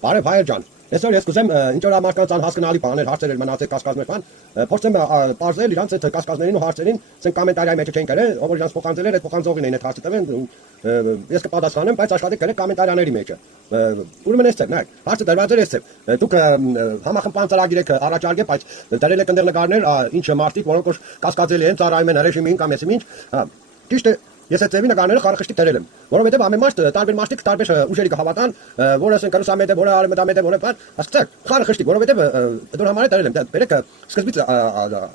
Բարև հայեր ջան։ Այսօր ես կուզեմ ինչ որ մարդկանց անհասկանալի բաներ հարցեր մնացել կասկածներ բան, փորձեմ բարձել իրանց այդ կասկածներին ու հարցերին, ասենք կոմենտարի մեջ չեն գրել, ով որ իրանց փոխանցել էր, այդ փոխանցողին են այդ հարցը տվել, ես կպատասխանեմ, բայց աշխատեք գրեք կոմենտարիաների մեջ։ Ուրեմն էստեղ, նայեք, հարցը դրված էր էստեղ։ Դուք համախմբան ծրագիր եք առաջարկել, բայց դրել եք ընդեր նկարներ, ինչ մարդիկ, որոնք որ կասկածելի են ծառայում են ռեժիմին կամ էսի ինչ, ճիշտ է։ Ես այդ ձևի նկարները խարխշտիկ դրել եմ, որովհետև ամեն մարդ տարբեր մարդիկ տարբեր ուժերի կհավատան, որը ասենք ռուսամետ է, որը արևմտամետ է, որը բան, հասկացաք, խարխշտիկ, որովհետև դուր համար է դրել եմ, բերեք սկզբից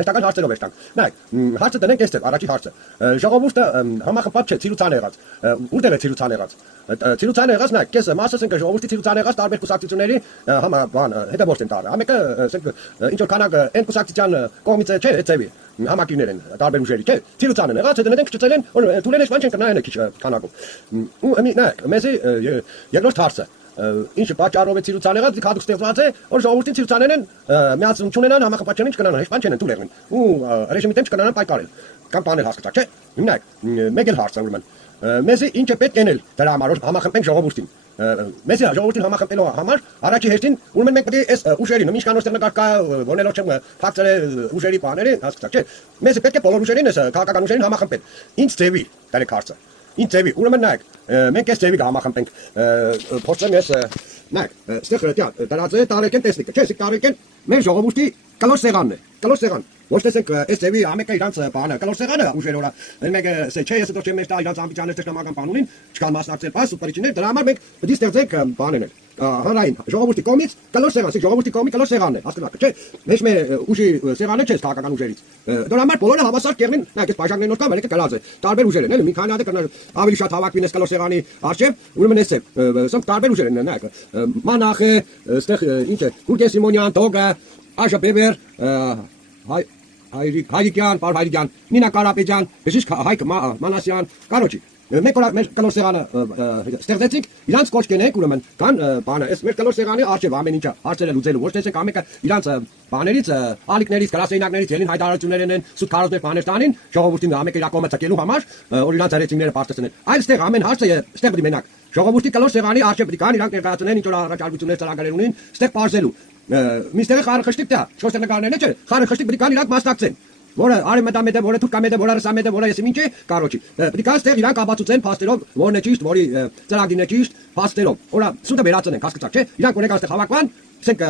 հերթական հարցերով էշտանք։ Նայեք, հարցը տնենք էստեղ, առաջի հարցը։ Ժողովուրդը համախմբված չէ, ցիրուցան եղած։ Ուր է ցիրուցան եղած։ Ցիրուցան եղած, նայեք, կեսը մասը ասենք ժողովրդի ցիրուցան եղած տարբեր կուսակցությունների բան, հետևորդ են տարը։ Ամեկը ասենք ինչ որ քանակ այն կուսակցության կողմից չէ, այդ ձևի համակիրներ են տարբեր ուժերի, չէ։ Ցիրուցան են եղած, հետո նրանք չծել են, որ դուրեն էս բան չեն կնայեն քիչ քանակով։ Ու նայեք, մեզի երկրորդ հարցը ինչ պատճառով է ցիրուցան եղած, դիքադուք ստեղծված է, որ ժողովրդին ցիրուցանեն են միացում չունենան համախմբաչեն ինչ կնանան, հեչ բան չեն դուլերին։ Ու ռեժիմի դեմ չկնանան պայքարել։ Կամ բաներ հասկացաք, չէ։ Նայեք, մեկ էլ հարց է ուրեմն։ Մեզի ինչ է պետք ենել դրա համար, որ համախմբենք ժողովրդին։ Մեզի ժողովրդին համախմբելու համար առաջի հերթին ուրեմն մենք պետք է այս ուժերին, ինչ կան ոստեղ նկար կա, որնելով չեմ ֆակտորը ուժերի բաները, հասկացաք, չէ։ Մեզի պետք է բոլոր ուժերին, այս քաղաքական ուժերին համախմբել։ Ինչ ձևի, դարեք հարցը։ Ինչ ձևի, ուրեմն նայեք, մենք այս ձևի համախմբենք, փորձեմ ես, նայեք, ստեղ դրած է տարեկեն տեսնիկը, չէ, տարեկեն մեր ժողովրդի կլոր սեղանն է, կլոր սեղան։ Ոչ տեսենք այս ձևի ամեկը իրանց բանը, կլոր սեղանը ուժերորա, մեկը չէ, ես դեռ չեմ մեջ տա իրանց ամբիջաներ տեխնամական բանունին, չկան մասնակցել, բայց սուպերիչներ, դրա համար մենք պետք է ստեղծենք բաներ հանրային ժողովրդի կողմից կլոր սեղան, ժողովրդի կողմի կլոր սեղանն է, հասկանաք, չէ, մեջ մեր ուժի սեղանը չէ քաղաքական ուժերից։ Դրա համար բոլորը հավասար կերնին, նայեք, այս բաժակներն որ կա, մեկը կլած է, տարբեր ուժեր են, էլի, մի քանի հատ կներ ավելի շատ հավաքվին այս կլոր սեղանի արժև, ուրեմն էս է, սա տարբեր ուժեր են, նայեք, Մանախը, այստեղ ինչ է, Գուրգեն Սիմոնյան, Տոգը, Աշա Բեբեր, Հայրիկյան, Պարոն Հայրիկյան, Նինա Կարապետյան, բժիշկ Հայկ Մանասյան, կարոջի Մենք մեր կլոր սեղանը ստեղծեցինք, իրանց կոչ կենենք ուրեմն, կան բանը, այս մեր կլոր սեղանի արժև ամեն ինչը հարցերը լուծելու, ոչ տեսեք ամենը իրանց բաներից, ալիքներից, գրասենյակներից ելին հայտարարություններ են, սուտ քարոզներ բաներ տանին, ժողովրդին ամենը իր կողմը ցկելու համար, որ իրանց արեցինները պարտեցնեն։ Այլ ստեղ ամեն հարցը ստեղ պետք է մենակ։ Ժողովրդի կլոր սեղանի արժև պետք է կան, իրանք ներկայացնեն ինչ որ առաջարկություններ ծրագրեր ունին, ստեղ բարձելու։ Մինչդեռ խարխշտիկ դա, շոշտեղ նկարներն չէ, խարխշտիկ պետք է կան իրանք մասնակցեն։ Որը արևմտամետ է, որը թուրքամետ է, որը ռուսամետ է, որը եսի ինչ է, կարոջի։ Պետք է այստեղ իրանք ապացուցեն փաստերով, որն է ճիշտ, որի ծրագիրն է ճիշտ, փաստերով։ Որա սուտը վերացնենք, հասկացաք, չէ։ Իրանք ունենք այստեղ հավաքման, ասենք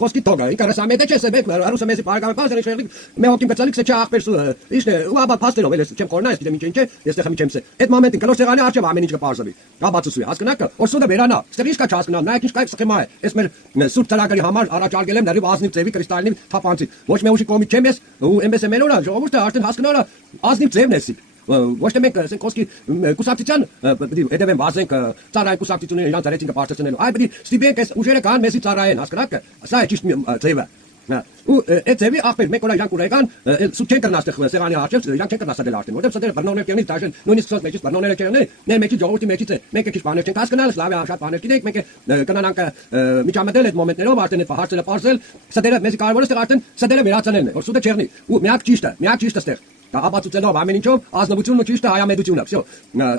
խոսքի թողը, ինքը ռուսամետ է, չէ, սեբեք, ռուսը մեզի բարեկամը բարձր իշխել, մեհոկին կծալիք սեչա ախպերսու, իշն է, ու ապա փաստերով, էլ չեմ խորնա, ես գիտեմ ինչ է, ես տեղ չեմ սե։ Այդ մոմենտին կլոր սեղանի արժև ամեն ինչ կբարձրվի։ Ապացուցվի, հասկանաք, որ սուտը վերանա, այստեղ ինչ կա չհասկանալ, նայեք ինչ կա սխեմա է։ Ես մեր սուրբ ծրագրի համար առաջարկել եմ նաև ազնիվ ձևի կրիստալինի թափանցի։ Ոչ մի ուժի կողմից չեմ ես, ու այնպես է մենորա, ժողովուրդը արդեն հասկանալա ազնիվ ձևն է սի։ Ոչ թե մենք ասենք խոսքի կուսակցության հետևեն վազենք ծառայեն կուսակցությունները իրանց արեցինքը բարձրացնելու այ պետք է ստիպենք այս ուժերը կան մեզի ծառայեն հասկանաք սա է ճիշտ ձևը ու այդ ձևի ախպեր մեկ օր իրանք ունեկան սուտ չեն կրնա այստեղ սեղանի արժև իրանք չեն կրնա սադել արդեն որտեղ սադել բռնողներ կերնի դաշեն նույնիսկ սոց մեջից բռնողները կերնի ներ մեջի ժողովրդի մեջից է մենք քիչ բաներ չենք հասկանալ սլավի շատ բաներ գիտենք մենք կնանանք միջամտել այդ մոմենտներով արդեն այդ հարցերը բարձել սադելը մեզ կարևորը այստեղ արդեն սադելը վերացնելն է որ սուտը չերնի ու միակ ճիշտը այստեղ դա ապացուցելով ամեն ինչով ազնվությունն ու ճիշտը հայամեդությունը վсё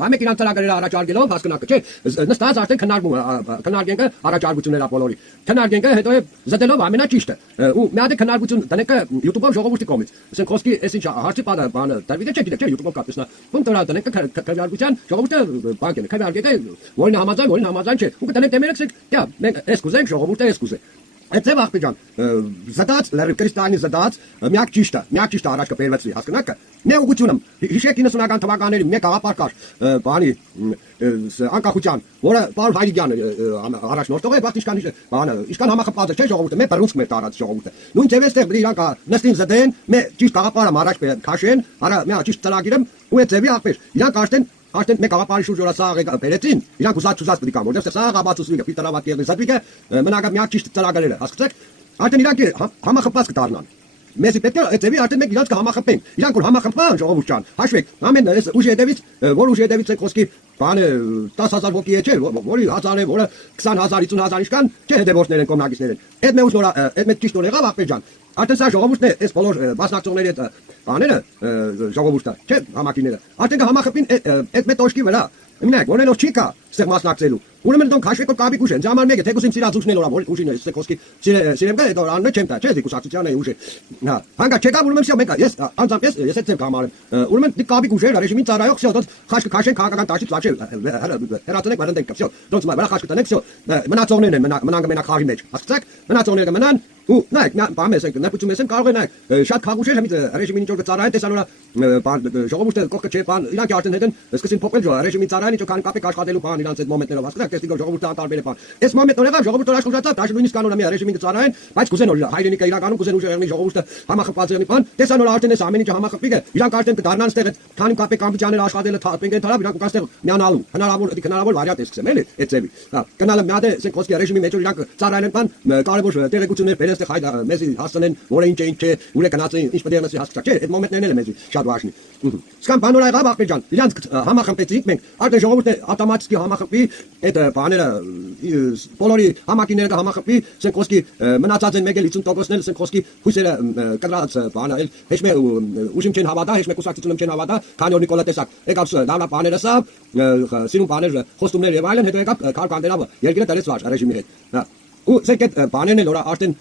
ամեն իրանց ծրագրերը առաջարկելով հասկանաք չէ նստած արդեն քննարկենք առաջարկությունները բոլորի քննարկենք հետո զդելով ամենաճիշտը ու մի հատ քննարկություն դնենք YouTube-ով ժողովրդի կողմից ասենք խոսքի այս ինչ հարցի բանը դավիդը չէ գիտեք չէ YouTube-ով կապեսնա ում դրա դնենք քննարկության ժողովուրդը բանկեն քննարկենք որին համաձայն չէ ու կդնենք դեմերեք դա մենք էս կուզենք ժողովուրդը էս կուզե Այդ ձև աղբեջան, զդած, լրիվ կրիստալինի զդած, միակ ճիշտը առաջ կբերվեցվի, հասկանաք, մի ուղղությունում, հիշեք 90-ական թվականների մեկ աղապար կար, բանի, անկախության, որը պարոն Հայրիկյանը առաջնորդող է, բայց ինչքան համախմբված է, չէ ժողովուրդը, մեր բռունցք մեր տարած ժողովուրդը։ Նույն ձև էստեղ իրանք նստին զդեն, ճիշտ աղապարը առաջ քաշեն, մի ճիշտ ծրագիրը ու այդ ձևի աղբեր, իրանք Արդեն մեկ աղապարի շուրջորա սաղ բերեցին, իրանք ուզած պետք է որ դեռ սաղ ապացուցվի ֆիլտրավատ կերնի զատվիկը մնագա միակ ճիշտ ծրագրերը, հասկացեք։ Արդեն իրանք համախմբված կդառնան։ Մեզի պետք է այդ ձևի արդեն մենք իրանք կհամախմբենք։ Իրանք որ համախմբան ժողովուրդ ջան, հաշվեք, ամեն այս ուժի հետևից, որ ուժի հետևից է խոսքի բանը 10000 ոգի է, չէ, որի 1000 է, որը 20000, 50000 իշքան, չէ հետևորդներ են կողմնակիցներ են։ Այդ մեծ նորա, այդ մեծ ճիշտ եղավ աղբեր ջան։ Արդեն սա ժողովուրդն է, այս բոլոր մասնակցողների այդ բաները ժողովուրդը, չէ, համակիները։ Արդեն կհամախմբին այդ մեծ օշկի վրա։ Մինակ, որնելով չի կա, ստեղ մասնակցելու։ Ուրեմն դոնք հաշվի կոր կապի կուշ են, ժաման մեկը թեկուս իմ սիրածուչն էլ օրա որ ուշին է Սեկոսկի սիրեմ կա դա աննը չեմ տա, չէ՞ դիկուսակցության է ուշ։ Հա, հանգա չեկա ուրեմն շա մեկա, ես անձամբ ես էլ կամարեմ։ Ուրեմն դի կապի կուշ է, ռեժիմին ծառայող, всё, դոց խաշկը քաշեն քաղաքական տաշից լաչել։ Հերացնեք վարան դենք, всё, դոց վրա խաշկը տնեք, всё, մնացողներն են մնան մենակ խաղի մեջ։ Հասկացաք, մնացողները կմնան ու նայեք, բամ ես նպուտում են կարող են նայեք, շատ քաղուշեր համից ռեժիմին ինչ որ ծառայեն, տեսանորա բան ժողովուրդը կողքը չէ, բան իրանք արդեն հետեն սկսին փոփել ռեժիմի ծառայեն ինչ որ քան կապեք աշխատելու բան իրանց այդ մոմենտներով, հասկացաք, տեսնի ժողովուրդը անտարբեր է բան։ Այս մոմենտներով ժողովուրդը աշխատած, դաշ նույնիսկ կանոնը մի ռեժիմին ծառայեն, բայց կուզեն որ հայրենիքը իրականում կուզեն ուժ եղնի ժողովուրդը համախմբված եղնի բան, տեսանորա արդեն այս ամեն ինչը համախմբիկ է, իրանք արդեն կդառնան ստեղ այդ քանի կապեք ամբիջաները աշխատելը թափեն թարավ, իրանք կստեղ միանալու, հնարավոր վարիանտ է սկսեմ, էլի, այդ ձևի։ Հա, գնալը մի հատ է Սեկոսկի ռեժիմի մեջ որ իրանք ծառայեն են բան, կարևոր տեղեկություններ բերեն ստեղ հայ մեզի հասցնեն, որ ինչ չէ, ուր է գնացին, ինչ պետք է նստի հասկացա, չէ, այդ մոմենտներն էլ է մեզի շատ важный։ Սկան բանորայ ղավ ախպեջան, իրանք համախմբեցիք մենք, արդեն ժողովուրդը ավտոմատիկի համախմբի, այդ բաները բոլորի համակիները համախմբի, Սեկոսկի մնացած են 50%-ն էլ Սեկոսկի հույսերը կդրած բանը, հեչ մե ուժիմ չեն հավատա, հեչ մե կուսակցությունում չեն հավատա, քանի որ Նիկոլա տեսակ, եկավ դավնա բաները սա, սիրուն բաներ, խոստումներ եւ այլն, հետո եկավ քարկանտերավ, երկիրը դրեց վար ռեժիմի հետ։ Հա ու սեք այդ բաներն էլ օրա արդեն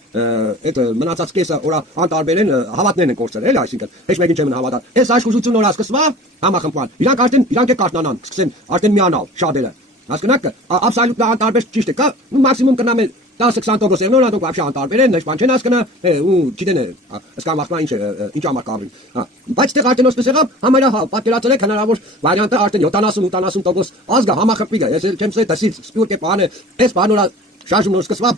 այդ մնացած կեսը օրա անտարբեր են հավատներն են կորցրել էլի այսինքն հեչ մեկին չեմ հավատա այս աշխուժությունը օրա սկսվա համախմբան իրանք արդեն իրանք է կարտնանան սկսեն արդեն միանալ շատերը հասկանաք աբսոլյուտ անտարբեր ճիշտ է կա ու մաքսիմում կնամ 10-20% եղնոր անդոք вообще անտարբեր են, նշման չեն հասկնա, ու չգիտեն, ասկան վախնա ինչ ամար կառին։ Հա, բայց դեռ արդեն ոսպես եղավ, համարյա պատկերացրեք հնարավոր վարիանտը արդեն 70-80% ազգը համախմբիկ է, ես էլ չեմ ասել, դասից սպյուրք է բանը, այս բանորա շարժումն որ սկսվա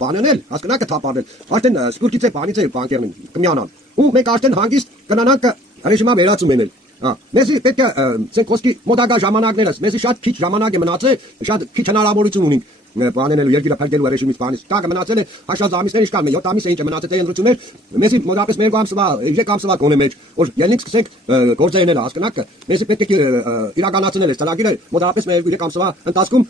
բանանել, հասկնաք թափարել, արդեն սպյուրքից է բանից է բանկերն կմիանան։ Ու մենք արդեն հանգիստ կնանանք ռեժիմը վերացում ենել։ Հա, մեզի պետք է Սեկոսկի մոտակա ժամանակներս, մեզի շատ քիչ ժամանակ է մնացել, շատ քիչ հնարավորություն ունենք բանենելու երկիրը փակելու ռեժիմից բանից։ Կա մնացել է հաշված ամիսներ իշքան 7 ամիս է ինչ մնացել է ընտրություններ, մեզի մոտավորապես 2 ամսվա, 3 ամսվա կոնե մեջ, որ ելնենք սկսենք գործերել հասկանաք, մեզի պետք է իրականացնել է ծրագիրը մոտավորապես 2-3 ամսվա ընթացքում,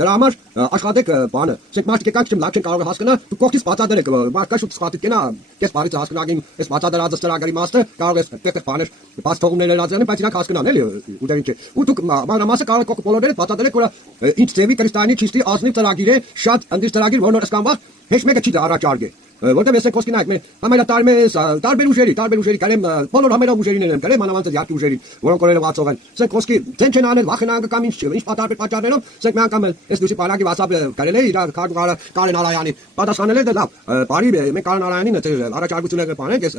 դրա համար աշխատեք բանը։ Սեք մարդիկ եկան չեմ լավ չեն կարող հասկանա, դու կողքից բացատրեք, մարդկա շուտ սխալտիկ կենա, կես բարից հասկանագին, այս բացատրած ծրագրի մասը կարող է տեղ բաներ բաց թողումներ լրացնել, բայց իրանք հասկանան էլի ուտերին չէ։ Ու դուք մանրամասը կարող եք բոլորները բացատրեք, որ ինչ ձևի քրիստոնյա ճիշտի ազնիվ ծրագիր է, շատ ընդդիր ծրագիր, որն որ սկան վաղ հեչ մեկը չի առաջարկել։ Որտեղ ես Սեկոսկին այդմ համայնա տարբեր ուժերի կարեմ բոլոր համայնա ուժերին են կարեմ մանավանդ յարկի ուժերին որոնք օրերը վացող են Սեկոսկի դեն չեն անել վախենան կամ ինչ պատճառներով սեք մի անգամ ես դուսի բանակի WhatsApp կարել է իր Կարեն Արայանի պատասխանել է լավ բարի մենք Կարեն Արայանին առաջարկություններ բանենք ես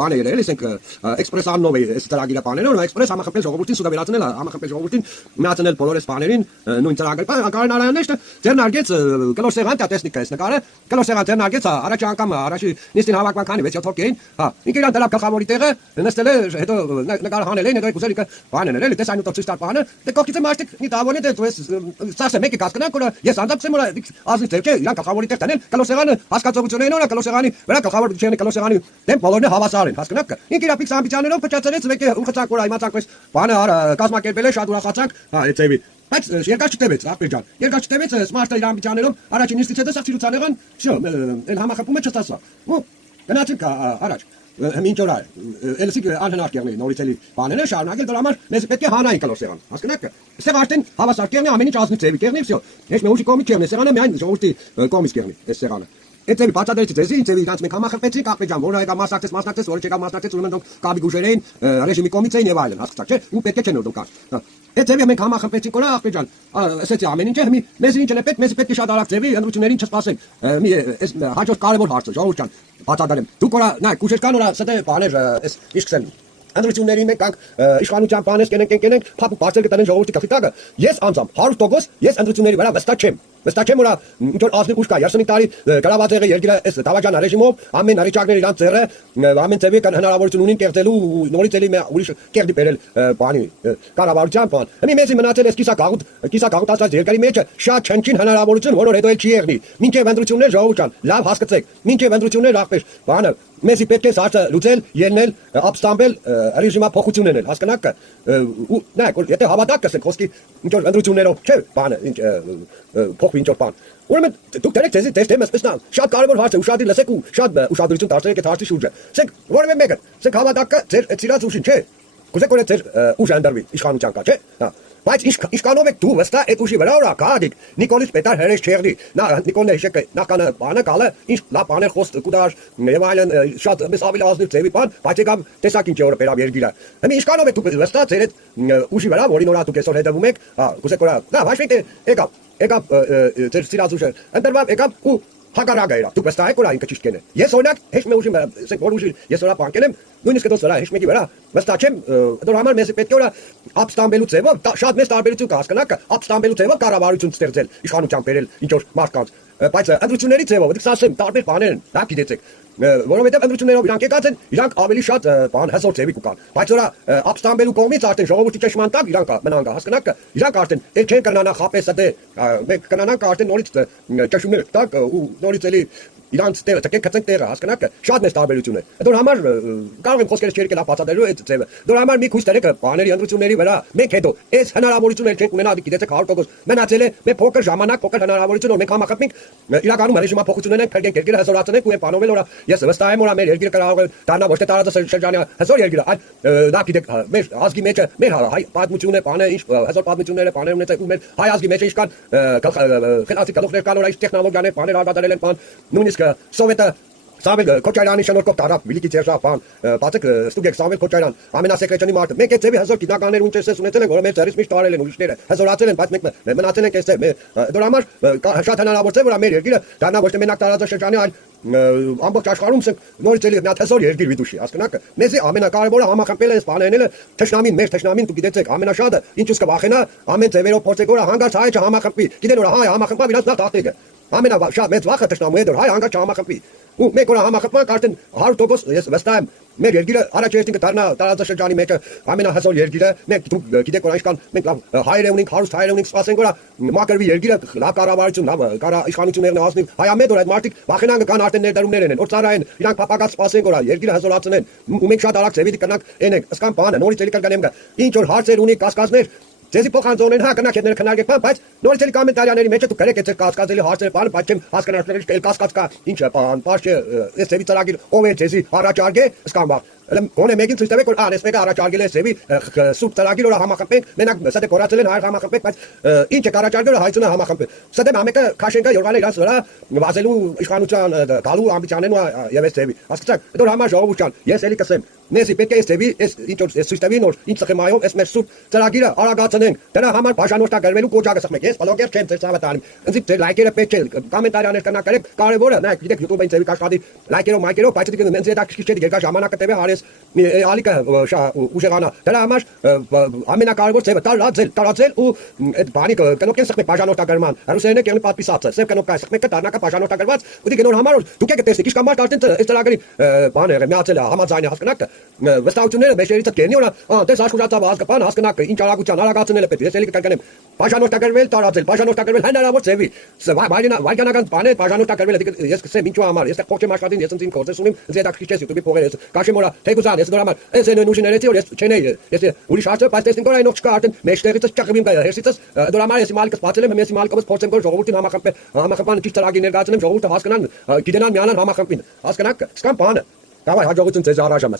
բանը երել ասենք էքսպրես աննով է ծրագիրը բաները ու էքսպրես համախմբել ժողովրդին սուգա վերացնել համախմբել ժողովրդին միացնել բոլոր այս բաներին նույն ծրագրը Կարեն Արայանն է ձեռնարկեց կլոսեգան տեսնիկա էս նկարը կլոսեգան ձեռնարկեց առաջ անգամ առաջի նիստին հավաքման քանի 6-7 հոգի էին հա ինքն իրան դրա գլխավորի տեղը նստել է հետո նկարը հանել էին հետո կուզել ինքը բանել էլի տեսանյութ ցույց տալ բանը դե կողքից մարդիկ մի դավոնի դե դու ես սասը մեկը կասկնանք որ ես անդապսեմ որ ազնիվ թե չէ իրան գլխավորի տեղ տանել կլոսեղանը հասկացողություն էին օրա կլոսեղանի վրա գլխավոր կլոսեղանի դեմ բոլորն հավասար են հասկնաք ինքը իր ֆիքս ամբիցիաներով փչացրեց մեկը ուխացակ որ այմացակ պես բանը կազմակերպել է շատ ուրախացանք հա այդ ձևի բայց երկար չտևեց ախպեջան երկար չտևեց սմարտը իր ամբիցիաներով առաջին նիստից հետո սա ցիրուցանեղան всё էլ համախմբումը չստացա ու գնացինք առաջ մինչ օր էլսիկ անհնար կերնի նորից էլի բաները շարունակել դրա համար մեզ պետք է հանային կլոսեղան հասկանաք այստեղ արդեն հավասար կերնի ամեն ինչ ազնիվ ձևի կերնի всё հեչ մի ուժի կողմից չերնի սեղանը միայն ժողովրդի կողմից կերնի այս սեղանը այդ ձևի բացատրեցի ձեզի ձևի իրանց մենք համախմբեցինք ախպեջան որը եկա մասնակցեց որը չեկա մասնակցեց ուրեմն դուք կաբի գուժերային ռեժիմի կողմից էին եւ այլն հասկացաք չէ ու պետք է չեն որ դուք կար այդ ձևի մենք համախմբեցինք օրա ախպեջան ասեցի ամեն ինչը մի մեզ ինչ է պետք մեզ պետք է շատ արագ ձևի ընդրություններին չսպասենք մի այս հաջորդ կարևոր հարցը ժողովուրդ ջան բացատրեմ դուք օրա նայ կուշեր կան օրա սա բաներ այս ինչ կսեն ընդրությունների մենք կանք իշխանության բանես կենենք փապու բարձր կտանեն ժողովրդի կապիտակը ես անձամբ 100% ես ընդրությունների վրա վստահ չեմ որ ինչ որ ազնիվ ուժ կա 30 տարի գրաված եղել երկիրը այս դավաճան ռեժիմով ամեն արիճակներ իրան ծերը ամեն ձևի կան հնարավորություն ունին կերտելու նորից էլի ուրիշ կերտի բերել բանի կառավարության բան հնի մեծի մնացել էս կիսակաղուտացած երկրի մեջը շատ չնչին հնարավորություն որոր հետո էլ չի եղնի մինչև ընդրություններ ժողովուրդ ջան լավ հասկացեք մինչև ընդրություններ ախպեր բանը մեզի պետք է սարսը լուծել ելնել ապստամբել ռեժիմա փոխություն անել հասկանաք ու նայեք եթե հավատաք կսեք խոսքի ինչ որ ընդրություններով չէ բանը ինչ փոխվի ինչ որ բան ուրեմն դուք դերեք ձեզի դες դեմս տեսնալ շատ կարևոր հարց է ուշադիր լսեք ու շատ ուշադրություն դարձրեք այդ հարցի շուրջը սեք որևէ մեկը սեք հավատաք ձեր սիրած ուժին չէ կուզեք որ ձեր ուժը անդրվի իշխանության կա չէ հա բայց ինչքանով եք դու վստահ այդ ուժի վրա որ գադիկ Նիկոլից պետար հերես չեղնի նա Նիկոլն է հիշեք նախանը բանը գալը ինչ լավ բաներ խոս կուտար եւ այլն շատ մեծ ավելի ազնիվ ծեվի բան բայց եկավ տեսակ ինչ օրը բերավ երգիրը հիմա ինչքանով եք դու վստահ ձեր այդ ուժի վրա որին օրա դուք այսօր հետևում եք գուցե կորա նա ոչ եկավ ձեր սիրածուշը ընտրվավ եկավ ու հակառակը era դուք վստահ եք որ ինքը ճիշտ կենե ես օրինակ հեշտ մի ուժի ասենք որ ուժի ես օրա բանկել եմ նույնիսկ դոս վրա հեշտ մեկի վրա վստահ չեմ դոր համար մեզ պետք է օրա ապստամբելու ձևով շատ մեծ տարբերություն կա հասկանաք ապստամբելու ձևով կառավարություն ստեղծել իշխանության բերել ինչ որ մարդկանց բայց ընդրությունների ձևով դուք ասեմ տարբեր բաներ են լավ գիտեցեք որովհետև ընդրություններով իրանք եկած են իրանք ավելի շատ բան հզոր ձևի կան բայց օրա ապստամբելու կողմից արդեն ժողովրդի ճշմարտ տակ իրանք մնան հասկանաք իրանք արդեն էլ չեն կրնանա խապես դե մենք կնանանք արդեն նորից ճշմարտ տակ ու նորից էլի իրանք տեղը տակ կցենք տեղը հասկանաք շատ մեծ տարբերություն է դոր համար կարող եմ խոսքերս չերկել բացատրելու այդ ձևը դոր համար մի քույս տերեկը բաների ընդրությունների վրա մենք հետո այս հնարավորություններ չենք ունենա գիտեցեք 100% մնացել է մեր փոքր ժամանակ փոքր հնարավորություն որ մենք համախմբենք իրականում ռեժիմա փոխություններ ենք փրկենք երկիրը հզորացնենք ու պանովել օրա ես վստահ եմ որ մեր երկիրը կարող է դառնա ոչ թե տարածաշրջանի հզոր երկիրը այլ դա գիտեք մեր ազգի մեջ մեր հայ պատմությունը բանը ինչ հզոր պատմությունները բաներ ունեցեք ու մեր հայ ազգի մեջ ինչքան խելացի գլուխներ կան որ այս տեխնոլոգիաներ բաներ արտադրել են բան նույնիսկ Սովետը Սամվել Քոչարյանի շնորհքով տարավ միլիկի ծերժա բան բացեք ստուգեք Սամվել Քոչարյան ամենասեկրետյանի մարդը մենք այդ ձևի հզոր գիտնականներ ունեցես ունեցել են որ մեր ծերից միշտ տարել են ուրիշները հզորացել են բայց մենք մնացել ենք այս ձև դրա համար շատ հնարավոր է որ մեր երկիրը դառնա ոչ թե մենակ տարածաշրջանի այլ ամբողջ աշխարհում նորից էլի մի հատ հզոր երկիր վիդուշի հասկանաք մեզի ամենակարևորը համախմբել է այս բաներները թշնամին մեր թշնամին դուք գիտեք ամենաշատը ինչուց կվախենա ամեն ձևերով փորձեք որ հանգարց հայը չհամախմբի գիտեն որ հայը համախմբավ իրանց լավ տախտիկը ամենաշատ մեծ վախը թշնամու է դեռ հայը հանգարց չհամախմբի ու մեկ օր համախմբանք արդեն 100% ես վստահ եմ մեր երկիրը առաջերտին կդառնա տարածաշրջանի մեջը ամենահզոր երկիրը մենք դուք գիտեք որ այսքան մենք լավ հայեր ունենք հարուստ հայեր ունենք սպասենք որ մակրվի երկիրը լավ կառավարություն լավ իշխանություններն ազնիվ հայամետ որ այդ մարդիկ վախենան կան արդեն ներդրումներ են որ ծարային իրանք փապակած սպասենք որ երկիրը հզորացնեն ու մենք շատ արագ ձևի կնանք այնենք ըսկան բանը նորից էլի կգանեմ ինչ որ հարցեր ունի կասկածներ Ձեզի փոխանցողներն հա կնակ հետները քննարկեք բան, բայց նորից էլի կոմենտարիաների մեջ դուք գրեք այդ կասկածելի հարցերը բան, բայց չեմ հասկանալու էլ կասկած կա, ինչ է բան, բաց չէ, այս ծեվի ծրագիր ով է ձեզի առաջարկե, ըսկան բան։ Գոնե մեկին ցույց տվեք որ այս մեկը առաջարկել է ծեվի սուպ ծրագիր որ համախմբենք, մենակ սա դե կորացել են հայ համախմբենք, բայց ինչ է առաջարկել հայցունը համախմբել։ Սա դե ամեկը քաշենկա յորղալը իրաց վրա վազելու իշխանության գալու ամբիցիաներն ու եւ այս ծեվի։ Հասկացաք, դեռ համար ժողովուրդյան, ես էլի կսեմ Նեսի պետք է այս ծեվի այս ինչ որ այս ցույց տվի նոր ինչ սխեմայով այս մեր սուպ ծրագիրը արագացնենք դրա համար բաժանորդագրվելու կոճակը սխմեք ես բլոգեր չեմ ձեր ցավը տալու ինձ ձեր լայքերը պետք է կոմենտարիաներ կնակարեք կարևորը նայեք գիտեք YouTube-ին ծեվի կաշխատի լայքերով մայքերով բայց դուք ինձ հետաքրքիր չէ երկար ժամանակը տևե հարես ալիկը ուժեղանա դրա համար ամենակարևոր ծեվը տարածել ու այդ բանի կնոկեն սխմեք բաժանորդագրման ռուսերենը կերնի պատպիսացը սև կնոկա սխմեք դառնակա բաժանորդագրված ու դի գնոր համար դուք եք տեսեք իշքան մարդ արդեն այս ծրագրի բան եղել միացել է համաձայնի հասկանաք վստահությունները մեջերից կերնի օրա տես աշխուժացավ հասկապան հասկնակ ինչ արագության արագացնել է պետք ես էլի կկանեմ բաժանորդագրվել բաժանորդագրվել հնարավոր ձևի վայրկյանական բան է բաժանորդագրվել ես կսեմ ինչու համար ես փոխեմ աշխատին ես ինձ կորցես ունիմ ինձ հետաքրքիր չէ YouTube-ի փողերը կաշեմ օրա թեգուզան ես դրա համար այս են նույններեցի որ ես չենեի ես ուրիշ հարցը բայց տեսնենք որ այնող չկա արդեն մեջտեղից ճախվիմ կա հերսիցս դրա համար ես մալկս բացել եմ ես մալկս փորձեմ որ ժողովրդին համախմբան ճիշտ ծրագիր ներկայացնեմ ժողովուրդը հասկանան գիտենան միանան համախմբին հասկանաք սկան բանը Давай հաջողություն ձեզ առայժմ